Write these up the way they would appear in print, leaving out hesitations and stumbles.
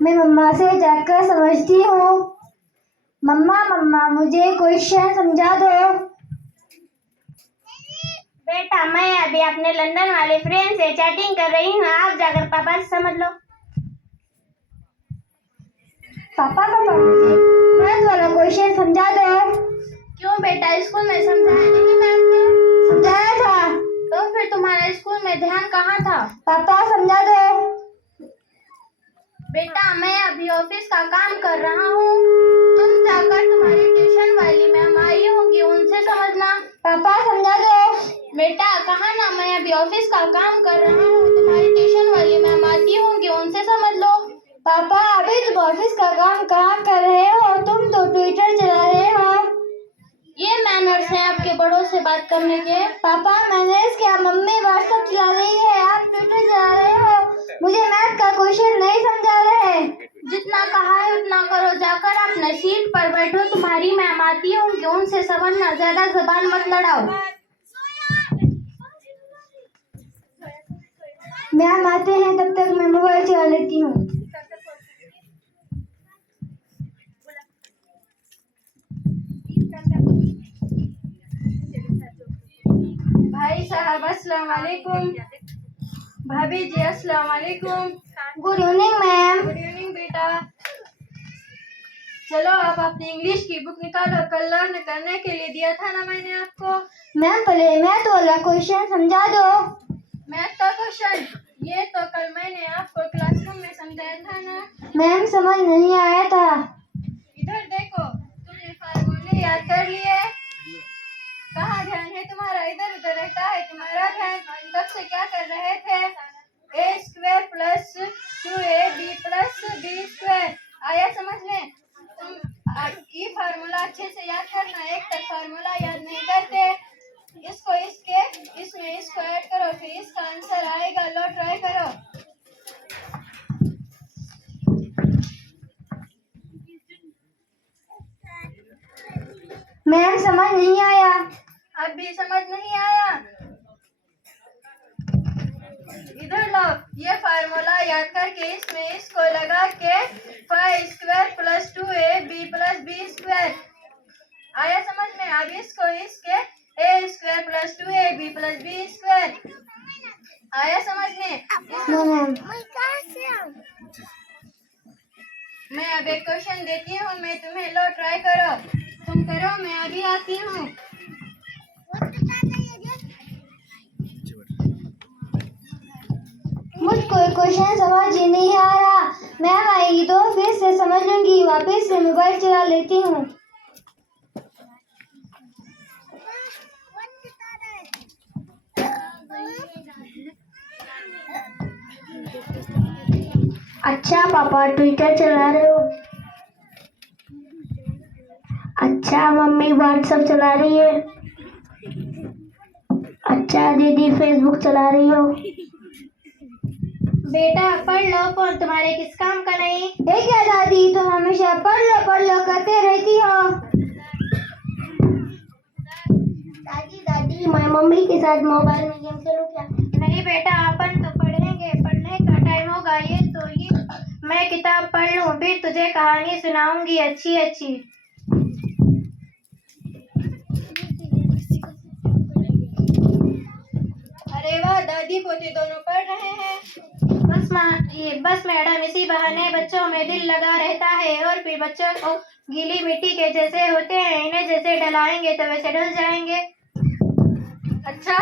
मैं मम्मा से जाकर समझती हूँ। मम्मा मम्मा मुझे क्वेश्चन समझा दो। बेटा मैं अभी अपने लंदन वाले फ्रेंड से चैटिंग कर रही हूँ, आप जाकर पापा से समझ लो। पापा पापा मुझे मैथ वाला क्वेश्चन समझा दो। क्यों बेटा, स्कूल में समझाया नहीं मैम ने? समझाया था। तो फिर तुम्हारा स्कूल में ध्यान कहाँ था? पापा समझा दो। बेटा मैं अभी ऑफिस का काम कर रहा हूँ, तुम जाकर तुम्हारी ट्यूशन वाली मैम आई होंगी उनसे समझना। पापा समझा दो। बेटा कहा ना, मैं अभी ऑफिस का काम कर रहा हूँ, तुम्हारी ट्यूशन वाली मैम आती होंगी उनसे समझ लो। पापा अभी तुम ऑफिस का काम कहाँ कर रहे हो? तुम तो ट्विटर चला रहे हो। ये मैनर्स हैं आपके बड़ों से बात करने के। पापा मैनर्स क्या, मम्मी व्हाट्सएप चला रही है, आप ट्विटर चला रहे हो। मुझे मैथ का क्वेश्चन नहीं समझा रहे। जितना कहा है उतना करो, जाकर अपने सीट पर बैठो, तुम्हारी मैम आती होंगी उनसे समझना, ज्यादा जबान मत लड़ाओ। मैम आते हैं तब तक मैं मोबाइल चला लेती हूँ। भाई साहब अस्सलाम वालेकुम। भाभी जी अस्सलाम वालेकुम। Good evening ma'am. Good evening बेटा। चलो आप अपनी इंग्लिश की बुक निकालो, कल लर्न करने के लिए दिया था ना मैंने आपको। मैम पहले मैथ वाला क्वेश्चन समझा दो। मैथ का क्वेश्चन ये तो कल मैंने आपको क्लासरूम में समझाया था ना। मैम समझ नहीं आया था। इधर देखो, तुमने फार्मूले याद कर लिए? कहाँ ध्यान है तुम्हारा? इधर उधर रहता है तुम्हारा ध्यान। तब से क्या कर रहे थे? a² plus 2ab plus b²। आया समझ में? तुम ये फार्मूला अच्छे से याद करना, एक तक फार्मूला याद नहीं करते। इसको इसके इसमें इसको ऐड करो, फिर इसका आंसर आएगा। लो ट्राई करो। मैम समझ नहीं आया। अब भी समझ नहीं आया? इधर लो, ये फार्मूला याद करके इसमें इसको लगा के 5² प्लस 2ab प्लस b²। आया समझ में? अब इसको इसके a² plus 2ab plus b²। आया समझ में? No ma'am. मैं अब एक क्वेश्चन देती हूँ मैं तुम्हें, लो ट्राई करो। तुम करो, मैं अभी आती हूँ। मुझको क्वेश्चन समझ ही नहीं आ रहा। मैम आएगी तो फिर से समझ लूंगी, वापस से मोबाइल चला लेती हूँ। अच्छा पापा ट्विटर चला रहे हो। अच्छा मम्मी व्हाट्सएप चला रही है। अच्छा दीदी फेसबुक चला रही हो। बेटा पढ़ लो, फोन तुम्हारे किस काम का नहीं। ये क्या दादी, तुम हमेशा पढ़ लो करते रहती हो। दादी दादी मैं मम्मी के साथ मोबाइल में गेम खेलूं क्या? नहीं बेटा, अपन तो पढ़ेंगे, पढ़ने का टाइम होगा। ये मैं किताब पढ़ लूं, फिर तुझे कहानी सुनाऊंगी अच्छी अच्छी। अरे वाह, दादी पोते दोनों पढ़ रहे हैं। बस मैडम, इसी बहाने बच्चों में दिल लगा रहता है, और फिर बच्चों को गीली मिट्टी के जैसे होते हैं, इन्हें जैसे डलाएंगे तो वैसे डल जाएंगे। अच्छा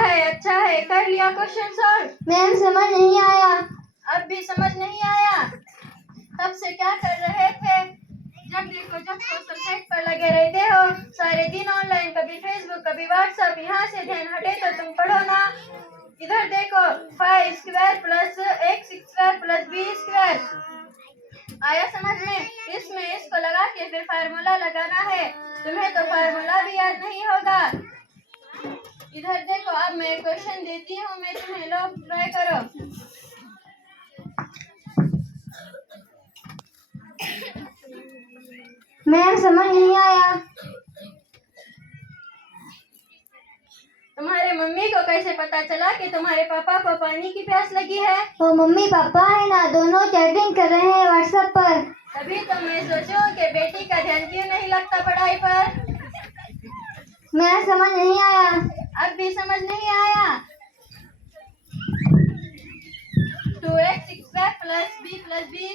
है, कर लिया क्वेश्चन सॉल्व? मैम समझ नहीं आया। अब भी समझ नहीं आया? तब से क्या कर रहे थे? जब देखो जब सोशल साइट पर लगे रहते हो, सारे दिन ऑनलाइन, कभी फेसबुक कभी व्हाट्सएप। यहाँ से ध्यान हटे तो तुम पढ़ो ना। इधर देखो, 5² प्लस x² प्लस b²। आया समझ में? इसमें इसको लगा के फिर फार्मूला लगाना है। तुम्हें तो फार्मूला भी याद नहीं होगा। इधर देखो, अब मैं क्वेश्चन देती हूँ मैं तुम्हें, लो ट्राई करो। मैम समझ नहीं आया। तुम्हारे मम्मी को कैसे पता चला कि तुम्हारे पापा को पानी की प्यास लगी है? वो मम्मी पापा है ना, दोनों चैटिंग कर रहे हैं व्हाट्सएप पर। तभी तो मैं सोचूं कि बेटी का ध्यान क्यों नहीं लगता पढ़ाई पर। मैम समझ नहीं आया। अब भी समझ नहीं आया? 2x square plus b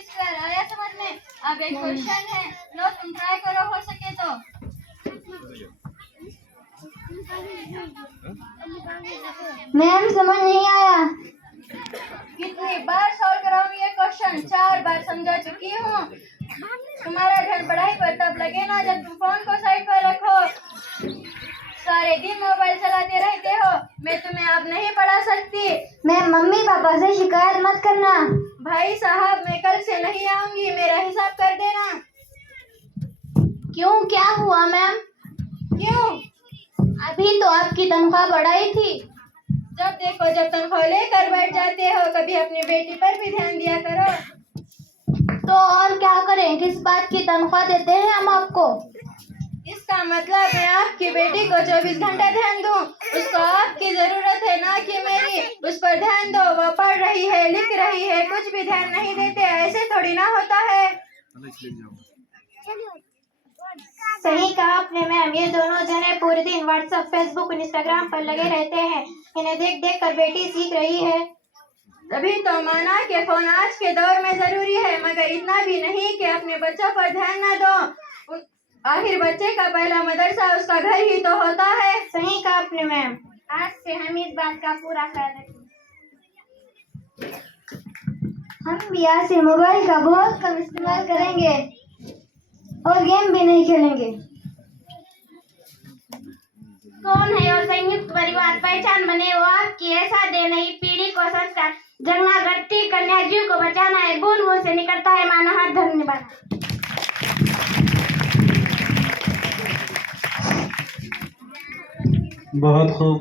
square आया समझ में? अब एक क्वेश्चन है, लो तुम ट्राई करो हो सके तो। मैम समझ नहीं आया। कितनी बार सॉल्व कराऊं ये क्वेश्चन? 4 बार समझा चुकी हूँ। तुम्हारा ध्यान पढ़ाई पर तब लगे ना जब तुम फोन को साइड पर रखो। सारे दिन मोबाइल चलाते रहते हो। मैं तुम्हें अब नहीं पढ़ा सकती। मैम मम्मी पापा से शिकायत मत करना। भाई साहब मैं कल से नहीं आऊंगी, मेरा हिसाब कर देना। क्यों, क्या हुआ मैम? क्यों? अभी तो आपकी तनख्वाह बढ़ाई थी। जब देखो जब तनख्वाह लेकर बैठ जाते हो, कभी अपनी बेटी पर भी ध्यान दिया करो। तो और क्या करें, किस बात की तनख्वाह देते हैं हम आपको? इसका मतलब मैं आपकी बेटी को 24 घंटा ध्यान दूं। उसको आपकी जरूरत है ना कि मेरी। उस पर ध्यान दो, वो पढ़ रही है, लिख रही है, कुछ भी ध्यान नहीं देते। ऐसे थोड़ी ना होता है। सही कहा आपने मैम, ये दोनों जने पूरे दिन व्हाट्सएप, फेसबुक, इंस्टाग्राम पर लगे रहते हैं। इन्हें देख देख कर बेटी सीख रही है। तभी तो माना कि फोन आज के दौर में जरूरी है, मगर इतना भी नहीं कि अपने बच्चों पर ध्यान न दो। आखिर बच्चे का पहला मदरसा उसका घर ही तो होता है। सही कहा आपने मैम, आज से हम इस बात का पूरा ख्याल रखेंगे। हम भी आज से मोबाइल का बहुत कम इस्तेमाल करेंगे और गेम भी नहीं खेलेंगे। कौन है और संयुक्त परिवार पहचान बने वो आपकी ऐसा दे नई पीढ़ी को संस्कार जगना गढ़ती कन्या जीव को बचाना है। बूंद बूंद से निकलता है माना हाथ धर्म निभाना। बहुत खूब।